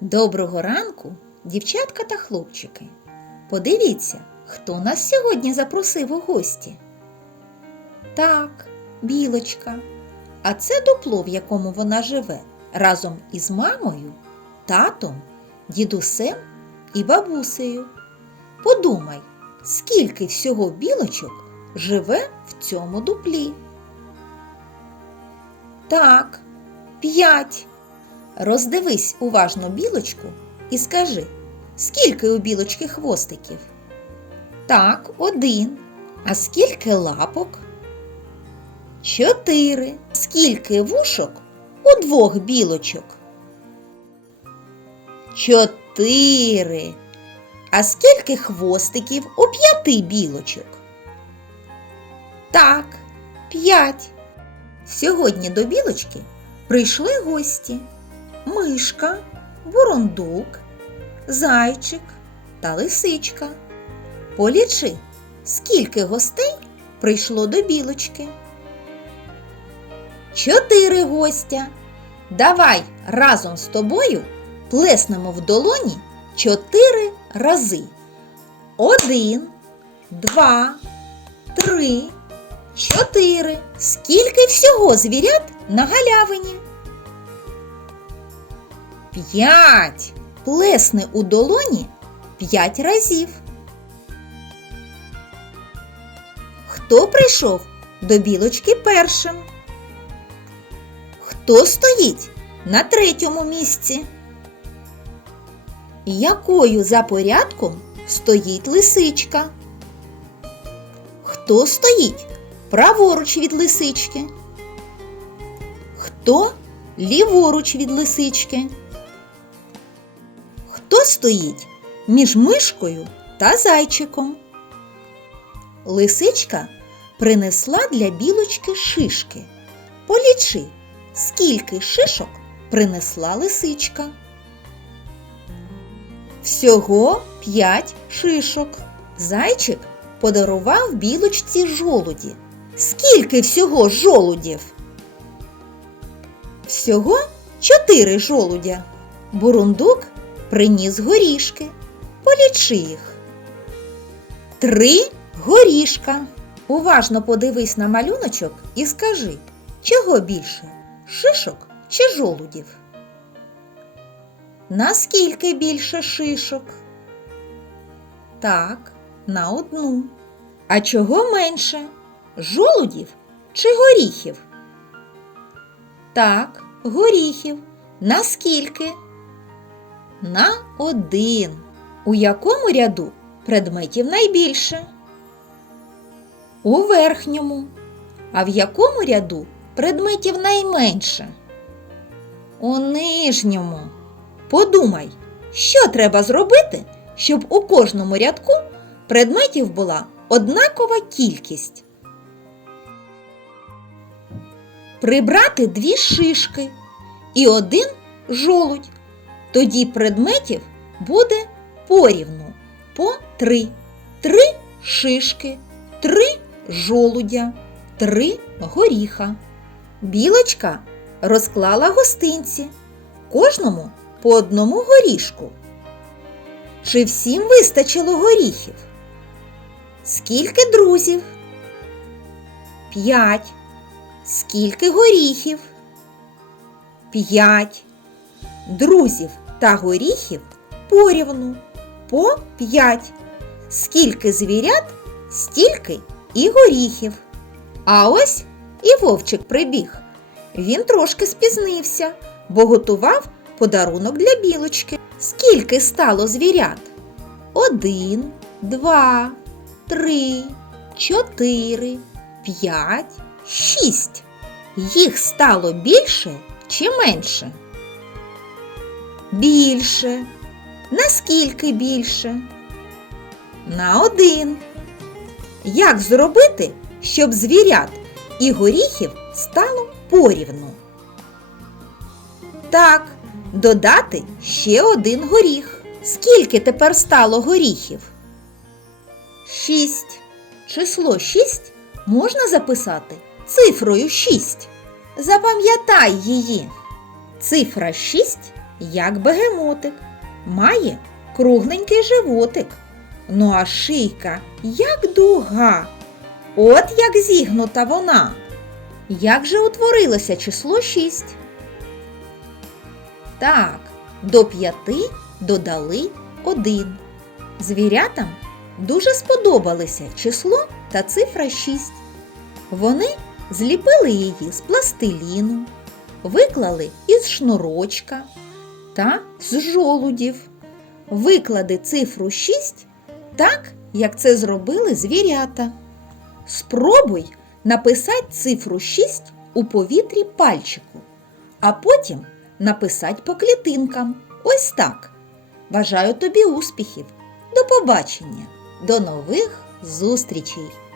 Доброго ранку, дівчатка та хлопчики. Подивіться, хто нас сьогодні запросив у гості. Так, білочка. А це дупло, в якому вона живе, разом із мамою, татом, дідусем і бабусею. Подумай, скільки всього білочок живе в цьому дуплі. Так, п'ять. Роздивись уважно білочку і скажи, скільки у білочки хвостиків? Так, один. А скільки лапок? Чотири. Скільки вушок у двох білочок? Чотири. А скільки хвостиків у п'яти білочок? Так, п'ять. Сьогодні до білочки прийшли гості мишка, бурундук, зайчик та лисичка. Полічи, скільки гостей прийшло до білочки. Чотири гостя. Давай разом з тобою плеснемо в долоні чотири рази. Один, два, три, чотири. Скільки всього звірят на галявині? П'ять. Плесни у долоні п'ять разів. Хто прийшов до білочки першим? Хто стоїть на третьому місці? Якою за порядком стоїть лисичка? Хто стоїть праворуч від лисички? Хто ліворуч від лисички? Хто стоїть між мишкою та зайчиком? Лисичка принесла для білочки шишки. Полічи, скільки шишок принесла лисичка. Всього п'ять шишок. Зайчик подарував білочці жолуді. Скільки всього жолудів? Всього чотири жолудя. Бурундук приніс горішки. Полічи їх. Три горішка. Уважно подивись на малюночок і скажи, чого більше шишок чи жолудів? Наскільки більше шишок? Так, на одну. А чого менше? Жолудів чи горіхів? Так, горіхів. Наскільки? На один. У якому ряду предметів найбільше? У верхньому. А в якому ряду предметів найменше? У нижньому. Подумай, що треба зробити, щоб у кожному рядку предметів була однакова кількість. Прибрати дві шишки і один жолудь. Тоді предметів буде порівну по три. Три шишки, три жолудя, три горіха. Білочка розклала гостинці, кожному по одному горішку. Чи всім вистачило горіхів? Скільки друзів? П'ять. Скільки горіхів? П'ять. Друзів та горіхів порівну по п'ять. Скільки звірят, стільки і горіхів. А ось і вовчик прибіг. Він трошки спізнився, бо готував подарунок для білочки. Скільки стало звірят? Один, два, три, чотири, п'ять, шість. Їх стало більше чи менше? Більше. Наскільки більше? На один. Як зробити, щоб звірят і горіхів стало порівну? Так, додати ще один горіх. Скільки тепер стало горіхів? Шість. Число шість можна записати цифрою шість. Запам'ятай її. Цифра 6 як бегемотик, має кругленький животик. Ну а шийка, як дуга. От як зігнута вона. Як же утворилося число 6? Так, до п'яти додали один. Звірятам дуже сподобалися число та цифра 6. Вони зліпили її з пластиліну, виклали із шнурочка та з жолудів. Виклади цифру 6 так, як це зробили звірята. Спробуй написати цифру 6 у повітрі пальчику, а потім написати по клітинкам. Ось так. Бажаю тобі успіхів. До побачення, до нових зустрічей!